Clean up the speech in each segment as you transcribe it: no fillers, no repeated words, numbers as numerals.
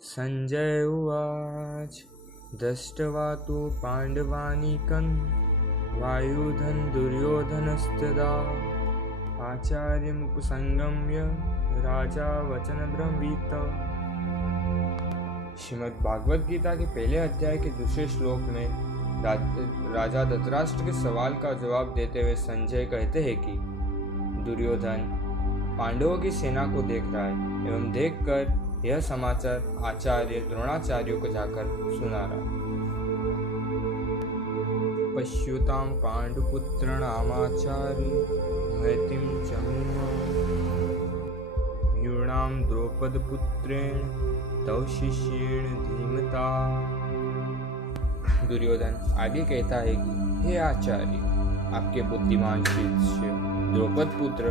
संजय उवाच दृष्ट्वा तु पाण्डवानीकं वायुधं दुर्योधनस्तदा आचार्यमुपसंगम्य राजा वचनब्रवीत। श्रीमद् भागवत गीता के पहले अध्याय के दूसरे श्लोक में राजा धृतराष्ट्र के सवाल का जवाब देते हुए संजय कहते हैं कि दुर्योधन पांडवों की सेना को देख रहा है एवं देखकर यह समाचार आचार्य द्रोणाचार्य को जाकर सुना रहा। पश्युतां पांडुपुत्रनामाचार्य महतिं जमुना यूणां द्रौपदपुत्रेण तव शिष्येण धीमता। दुर्योधन आगे कहता है कि हे आचार्य, आपके बुद्धिमान शिष्य द्रौपद पुत्र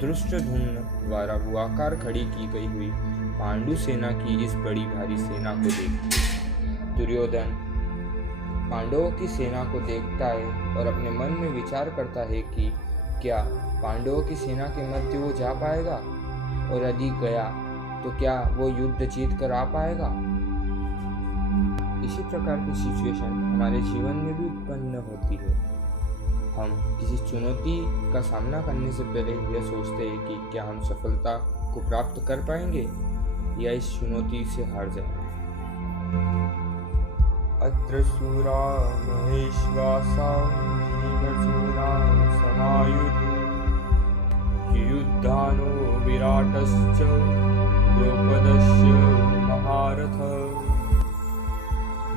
धृष्टद्युम्न द्वारा हुआकार खड़ी की गई हुई पांडु सेना की इस बड़ी भारी सेना को देखिए। दुर्योधन पांडवों की सेना को देखता है और अपने मन में विचार करता है कि क्या पांडवों की सेना के मध्य वो जा पाएगा, और यदि गया तो क्या वो युद्ध जीत कर आ पाएगा। इसी प्रकार की सिचुएशन हमारे जीवन में भी उत्पन्न होती है। हम किसी चुनौती का सामना करने से पहले यह सोचते हैं कि क्या हम सफलता को प्राप्त कर पाएंगे या इस चुनौती से हार जाएंगे। अत्र सूरा महेश्वासा धीमशूरा समायुधि युयुधानो विराटश्च द्रौपदस्य महारथ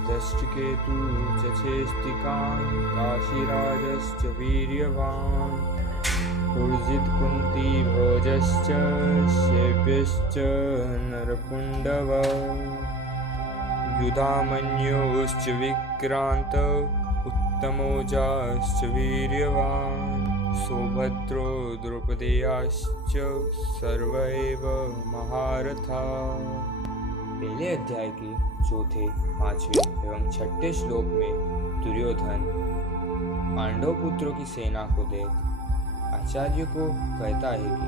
दृष्टकेतु च चेष्टिकान् काशीराजश्च वीर्यवान् पुर्जित् कुन्ती भोजश्च शैब्यश्च नरपुण्डव युधामन्योश्च विक्रान्त उत्तमोजाश्च वीर्यवान् सौभद्रो द्रौपदेयाश्च सर्व एव महारथा। पहले अध्याय के चौथे, पांचवें एवं छठे श्लोक में दुर्योधन पांडव पुत्रों की सेना को देख आचार्य को कहता है कि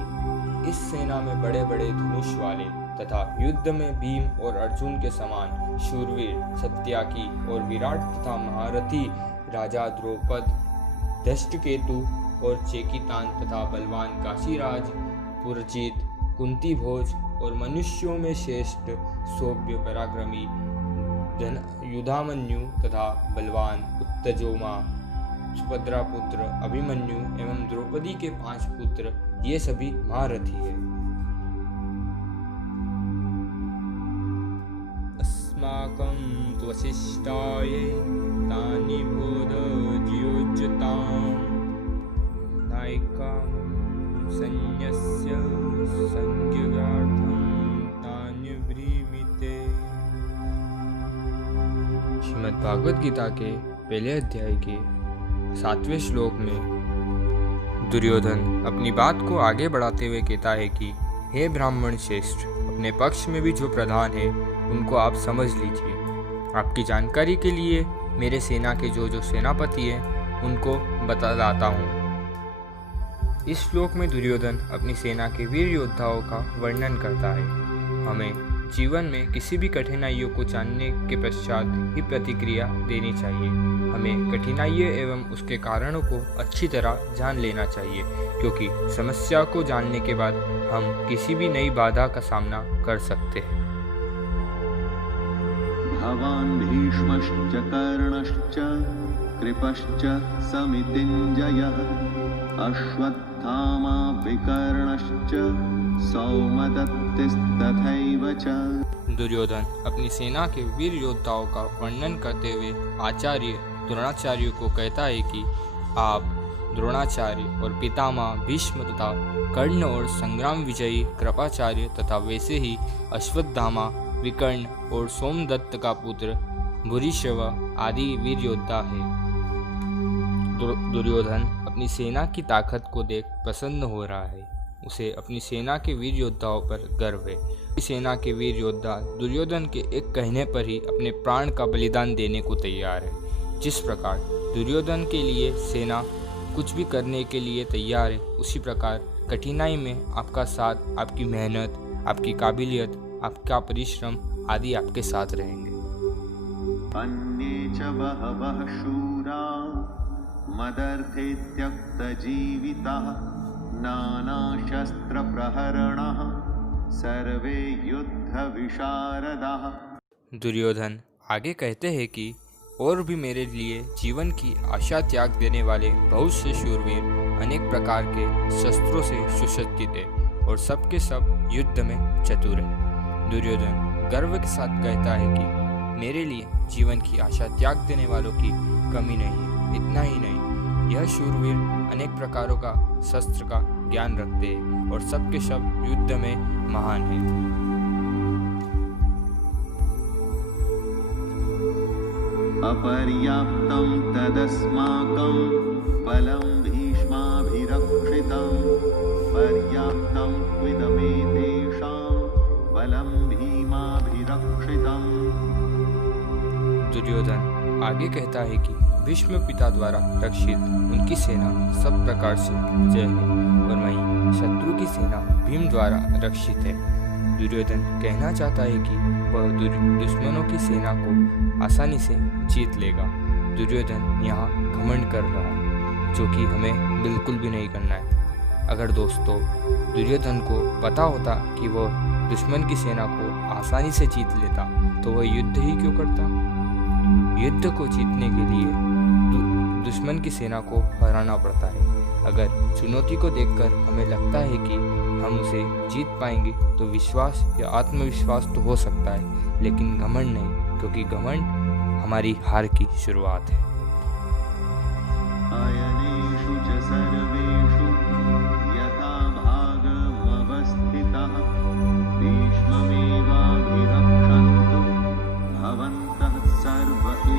इस सेना में बड़े बड़े धनुष वाले तथा युद्ध में भीम और अर्जुन के समान शूरवीर सत्याकी और विराट तथा महारथी राजा द्रौपद, दृष्टकेतु और चेकितान तथा बलवान काशीराज, पुरजित, कुंती भोज और मनुष्यों में श्रेष्ठ सौभ्य पराक्रमी युधामन्यु तथा बलवान उत्तजोमा, सुभद्रा पुत्र अभिमन्यु एवं द्रौपदी के 5 पुत्र, ये सभी महारथी हैं। अस्माकं त्वशिष्टाये तानि बोधज्योज्यतां नायिकां सैन्यस्य संज्ञार्थं तानि व्रीमिते। श्रीमद् भागवत गीता के पहले अध्याय के 7वें श्लोक में दुर्योधन अपनी बात को आगे बढ़ाते हुए कहता है कि हे ब्राह्मण श्रेष्ठ, अपने पक्ष में भी जो प्रधान है उनको आप समझ लीजिए। आपकी जानकारी के लिए मेरे सेना के जो सेनापति हैं उनको बताता हूँ। इस श्लोक में दुर्योधन अपनी सेना के वीर योद्धाओं का वर्णन करता है। हमें जीवन में किसी भी कठिनाइयों को जानने के पश्चात ही प्रतिक्रिया देनी चाहिए। हमें कठिनाइयों एवं उसके कारणों को अच्छी तरह जान लेना चाहिए, क्योंकि समस्या को जानने के बाद हम किसी भी नई बाधा का सामना कर सकते हैं। भवान् भीष्मश्च कर्णश्च कृपश्च समितिञ्जयः अश्वत्थामा विकर्णश्च सौमदत्तिस्तथैव च। दुर्योधन अपनी सेना के वीर योद्धाओं का वर्णन करते हुए आचार्य द्रोणाचार्य को कहता है कि आप द्रोणाचार्य और पितामह भीष्म तथा कर्ण और संग्राम विजयी कृपाचार्य तथा वैसे ही अश्वत्थामा, विकर्ण और सोमदत्त का पुत्र भूरिश्रव आदि वीर योद्धा है। दुर्योधन अपनी सेना की ताकत को देख प्रसन्न हो रहा है। उसे अपनी सेना के वीर योद्धाओं पर गर्व है। सेना के वीर योद्धा दुर्योधन के एक कहने पर ही अपने प्राण का बलिदान देने को तैयार है। जिस प्रकार दुर्योधन के लिए सेना कुछ भी करने के लिए तैयार है, उसी प्रकार कठिनाई में आपका साथ, आपकी मेहनत, आपकी काबिलियत, आपका परिश्रम आदि आपके साथ रहेंगे। अन्ये च बहवः शूरा मदर्थे त्यक्तजीविताः नानाशस्त्रप्रहरणः सर्वे युद्धविशारदाः। दुर्योधन आगे कहते हैं कि और भी मेरे लिए जीवन की आशा त्याग देने वाले बहुत से शूरवीर अनेक प्रकार के शस्त्रों से सुसज्जित है और सब के सब युद्ध में चतुर है। दुर्योधन गर्व के साथ कहता है कि मेरे लिए जीवन की आशा त्याग देने वालों की कमी नहीं है। इतना ही नहीं, यह शूरवीर अनेक प्रकारों का शस्त्र का ज्ञान रखते हैं और सब के सब युद्ध में महान है। अपर्याप्तं तदस्माकं बलं भीष्माभिरक्षितं पर्याप्तं त्विदमेतेषां बलं भीमाभिरक्षितम्। दुर्योधन आगे कहता है कि भीष्म पिता द्वारा रक्षित उनकी सेना सब प्रकार से जय है और वहीं शत्रु की सेना भीम द्वारा रक्षित है। दुर्योधन कहना चाहता है कि वह दुश्मनों की सेना को आसानी से जीत लेगा। दुर्योधन यहाँ घमंड कर रहा है, जो कि हमें बिल्कुल भी नहीं करना है। अगर दोस्तों दुर्योधन को पता होता कि वह दुश्मन की सेना को आसानी से जीत लेता तो वह युद्ध ही क्यों करता। युद्ध को जीतने के लिए दुश्मन की सेना को हराना पड़ता है। अगर चुनौती को देखकर हमें लगता है कि हम उसे जीत पाएंगे तो विश्वास या आत्मविश्वास तो हो सकता है, लेकिन घमंड नहीं, क्योंकि घमंड हमारी हार की शुरुआत है। अयनेषु च सर्वेषु यथा भागमवस्थितः भीष्ममेवाभिरक्षन्तु भवन्तः सर्व एव हि।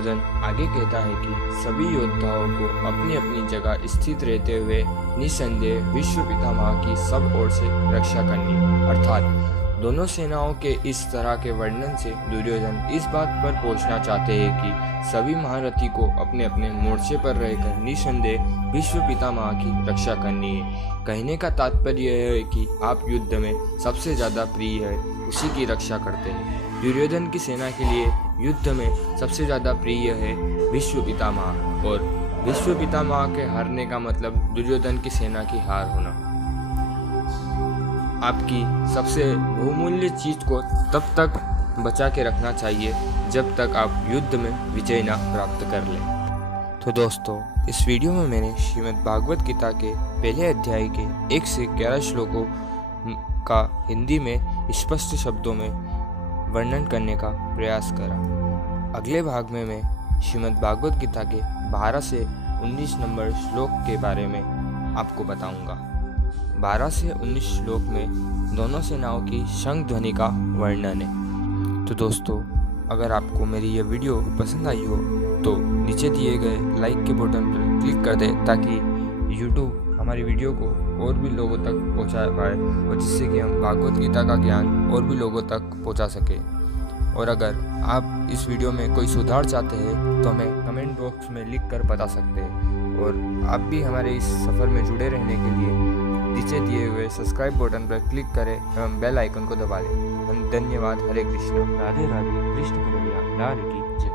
दुर्योधन आगे कहता है कि सभी योद्धाओं को अपनी अपनी जगह स्थित रहते हुए निसंदेह विश्व पितामह की सब ओर से रक्षा करनी। अर्थात दोनों सेनाओं के इस तरह के वर्णन से दुर्योधन इस बात पर पहुंचना चाहते हैं कि सभी महारथी को अपने अपने मोर्चे पर रहकर निसंदेह विश्व पितामह की रक्षा करनी है। कहने का तात्पर्य यह है कि आप युद्ध में सबसे ज़्यादा प्रिय है उसी की रक्षा करते हैं। दुर्योधन की सेना के लिए युद्ध में सबसे ज़्यादा प्रिय है विश्व पितामह, और विश्व पितामह के हारने का मतलब दुर्योधन की सेना की हार होना। आपकी सबसे बहुमूल्य चीज़ को तब तक बचा के रखना चाहिए जब तक आप युद्ध में विजय ना प्राप्त कर लें। तो दोस्तों इस वीडियो में मैंने श्रीमद् भागवत गीता के पहले अध्याय के 1 से 11 श्लोकों का हिंदी में स्पष्ट शब्दों में वर्णन करने का प्रयास करा। अगले भाग में मैं श्रीमद् भागवत गीता के 12 से 19 नंबर श्लोक के बारे में आपको बताऊंगा। 12 से 19 श्लोक में दोनों सेनाओं की शंख ध्वनि का वर्णन है। तो दोस्तों अगर आपको मेरी यह वीडियो पसंद आई हो तो नीचे दिए गए लाइक के बटन पर क्लिक कर दें, ताकि YouTube हमारी वीडियो को और भी लोगों तक पहुंचा पाए और जिससे कि हम भागवत गीता का ज्ञान और भी लोगों तक पहुंचा सके। और अगर आप इस वीडियो में कोई सुधार चाहते हैं तो हमें कमेंट बॉक्स में लिख कर बता सकते हैं। और आप भी हमारे इस सफ़र में जुड़े रहने के लिए नीचे दिए हुए सब्सक्राइब बटन पर क्लिक करें एवं बेल आइकन को दबा दें। धन्यवाद। हरे कृष्ण, राधे राधे, कृष्ण कन्हैया लाल की जय।